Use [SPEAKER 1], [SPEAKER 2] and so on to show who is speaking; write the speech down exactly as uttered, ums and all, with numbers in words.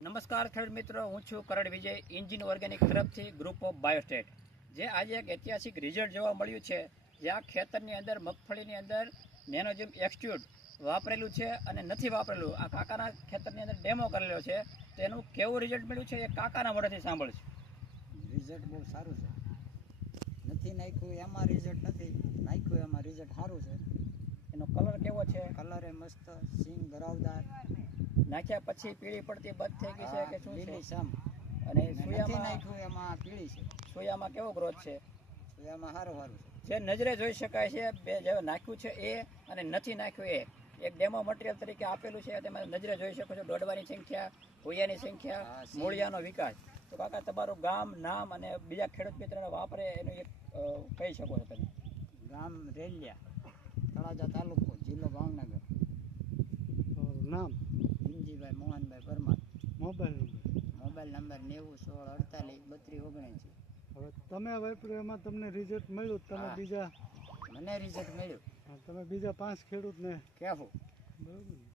[SPEAKER 1] નમસ્કાર ખેડૂત મિત્રો, હું છું કરડ વિજય ઇન્જિન ઓર્ગેનિક તરફથી ગ્રુપ ઓફ બાયોસ્ટેટ. જે આજે એક ઐતિહાસિક રિઝલ્ટ જોવા મળ્યું છે, જ્યાં ખેતરની અંદર મગફળીની અંદર નેનોજિમ એક્સટ્યુડ વાપરેલું છે અને નથી વાપરેલું. આ કાકાના ખેતરની અંદર ડેમો કરેલો છે. તેનું કેવું રિઝલ્ટ મળ્યું છે એ કાકાના મોઢેથી સાંભળશું.
[SPEAKER 2] રિઝલ્ટ બહુ સારું છે. નથી નાખ્યું એમાં રિઝલ્ટ નથી, નાખ્યું એમાં રિઝલ્ટ સારું છે.
[SPEAKER 1] એનો કલર કેવો છે?
[SPEAKER 2] કલર એ મસ્ત, સિંગ ભરાવદાર.
[SPEAKER 1] નાખ્યા પછી પીળી પડતી બંધ થઈ ગઈ છે કે શું છે?
[SPEAKER 2] લીલી સમ.
[SPEAKER 1] અને
[SPEAKER 2] નથી
[SPEAKER 1] સોયામાં
[SPEAKER 2] નાખ્યું એમાં પીળી છે.
[SPEAKER 1] સોયામાં કેવો ગ્રોથ છે?
[SPEAKER 2] એમાં સારું સારું છે.
[SPEAKER 1] જે નજરે જોઈ શકાય છે, બે જે નાખ્યું છે એ અને નથી નાખ્યું એ એક ડેમો મટીરિયલ તરીકે આપેલું છે. તેમાં નજરે જોઈ શકો છો દોડવાની સંખ્યા, ભૂયાની સંખ્યા,
[SPEAKER 2] હા, સિંગ.
[SPEAKER 1] મૂળિયાનો વિકાસ. તો કાકા, તમારું ગામ, નામ અને બીજા ખેડૂત મિત્રોને વાપરે એનું એક અ, કહી શકો છો તમે.
[SPEAKER 2] ગામ રેલિયા, તળાજા તાલુકો, જિલ્લો ભાવનગર.
[SPEAKER 3] નામ,
[SPEAKER 2] Bhimjibhai Mohanbhai Parmar.
[SPEAKER 3] Mobile number.
[SPEAKER 2] Mobile number નેવું સોળ અડતાલીસ બત્રીસ ઓગણએંસી.
[SPEAKER 3] હવે તમે વાપર્યું એમાં તમને રિઝલ્ટ મળ્યું, તમે
[SPEAKER 2] હા.
[SPEAKER 3] બીજા
[SPEAKER 2] મને રિઝલ્ટ મળ્યું.
[SPEAKER 3] તમે બીજા પાંચ ખેડૂતને
[SPEAKER 2] કહેવું
[SPEAKER 3] બરોબર ને?